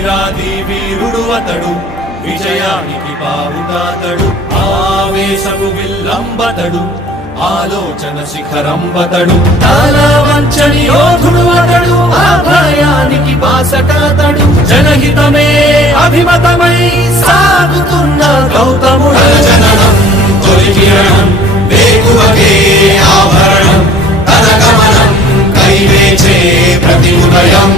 వీరాది వీరుడు అతడు, విజయానికి బావుటాతడు, ఆవేశపు విల్లంబతడు, ఆలోచన శిఖరంబతడు, తాళవంచని యోధుడు అతడు, అభయానికి బాసటాతడు, జనహితమే అభిమతమై సాగుతున్న గౌతముడు. జననం తొలి కిరణం వేకువకే ఆభరణం, తన గమనం కైవేచే ప్రతి ఉదయం.